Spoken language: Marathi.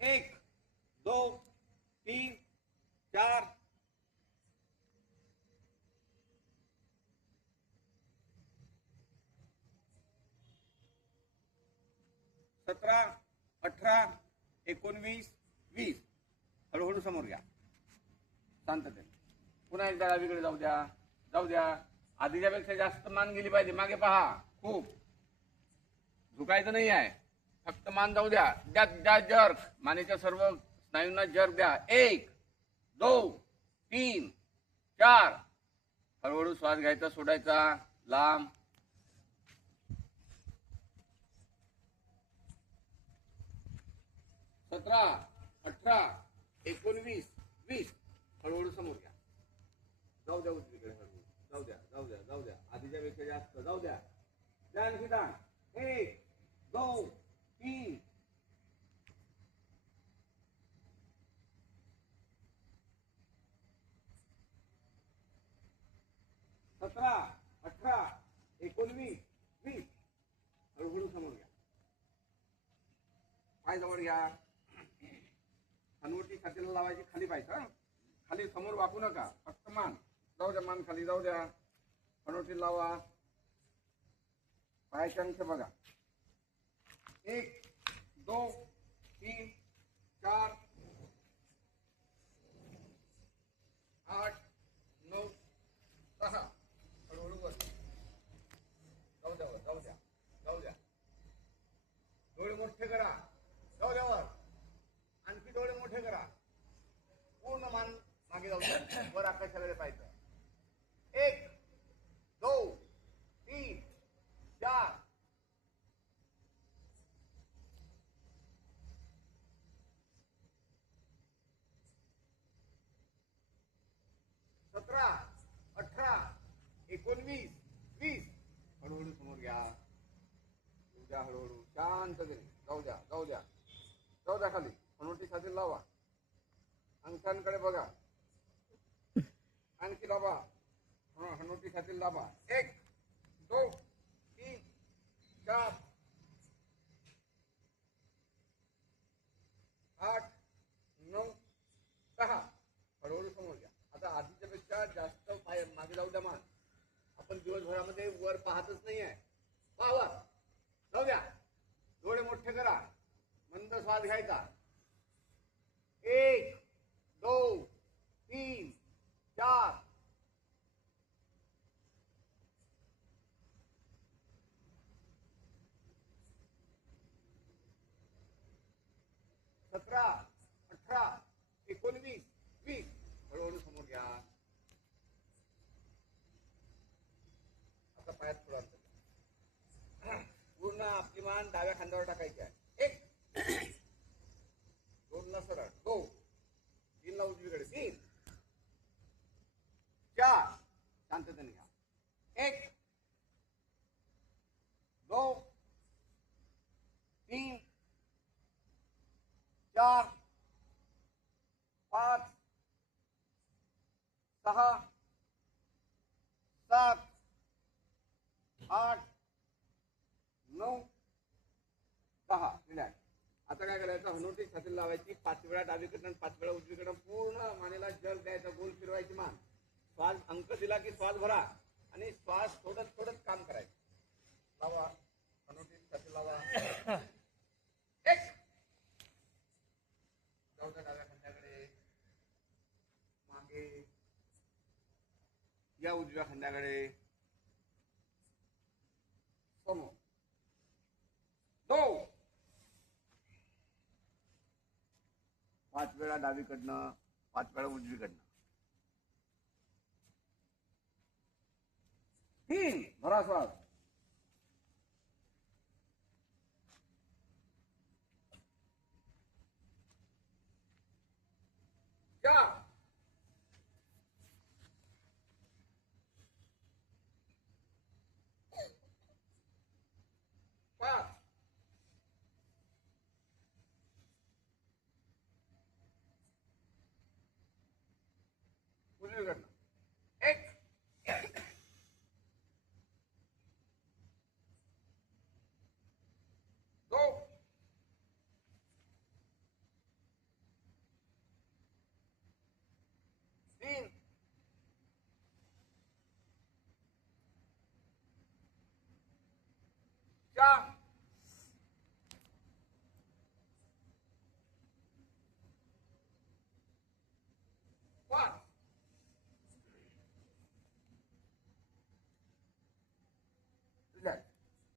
1 2 3 4 17 18 19 20 हळूहळू समोर घ्या शांततेने. पुन्हा एकदा डावीकडे जाऊ द्या, जाऊ द्या. आधीच्यापेक्षा जास्त मान गेली पाहिजे. मागे पहा, खूप झुकायचं नाही आहे, फक्त मान जाऊ द्या. द्या द्या जर्क, मानेच्या सर्व स्नायूंना जर्क द्या. 1 2 3 4 हळूहळू श्वास घ्यायचा, सोडायचा लांब. 17 18 19 20 हळूहळू समोर घ्या. जाऊ द्या उजवीकडे, हळूहळू जाऊ द्या, जाऊ द्या, जाऊ द्या. आधीच्या पेक्षा जास्त जाऊ द्या. द्या आणखी दान. 1 2 3 17 18 19 20 हळूहळू समोर घ्या. पाय जवळ घ्या. हनुवटी छातीला लावायची, खाली पाहायचं. खाली समोर वाकू नका, फक्त मान जाऊ द्या, मान खाली जाऊ द्या. हनुवटी लावा, पायाचे अंक बघा. 1 2 3 4 8 9 10 हळूहळू वर जाऊ द्या, वर जाऊ द्या, जाऊ द्या. डोळे मोठे करा, जाऊ द्या वर. आणखी डोळे मोठे करा. पूर्ण मान मागे जाऊ द्या, वर आकाशाकडे पाहायचं. 1 2 3 4 17 18 19 20 हळूहळू समोर घ्या. उद्या हळूहळू शांततेने जाऊ द्या, जाऊ द्या, जाऊ द्या. खाली हनुवटी छातीला लावा, अंगठांकडे बघा. आणखी दाबा, हनुवटी छातीला दाबा. 1 2 3 4 8 9 10 हळूहळू समोर घ्या. आता आधीच्या पेक्षा जास्त पाय मागे जाऊ द्या. मान आपण दिवसभरामध्ये वर पाहतच नाही आहे. पाहावा, जाऊ द्या. डोळे मोठे करा, मंद श्वास घ्यायचा. 1 2 3 4 17 18 19 20 हळूहळू समोर घ्या. आता पायात थोडा पूर्ण आपली मान डाव्या खांद्यावर टाकायची आहे. 1 2 ला सरळ, 2 3 ला उजवीकडे, 3 4 शांततेने घ्या. 1 2 3 4 5 6 7 8 9 10 रिलॅक्स. आता काय करायचं, हनुवटी छातीला लावायची. 5 वेळा डावीकडनं 5 वेळा उजवीकडनं पूर्ण मानेला जल द्यायचा, गोल फिरवायची मान. श्वास अंक दिला की श्वास भरा आणि श्वास सोडत सोडत काम करायचं. लावा, हनुवटी छातीला लावा. 1 जाऊ द्या डाव्या खांद्याकडे, मागे या उजव्या खांद्याकडे, समोर. 2 5 वेळा डावीकडनं 5 वेळा उजवीकडनं. 3 भरा श्वास. 4 5 उजवीकडनं. 1 का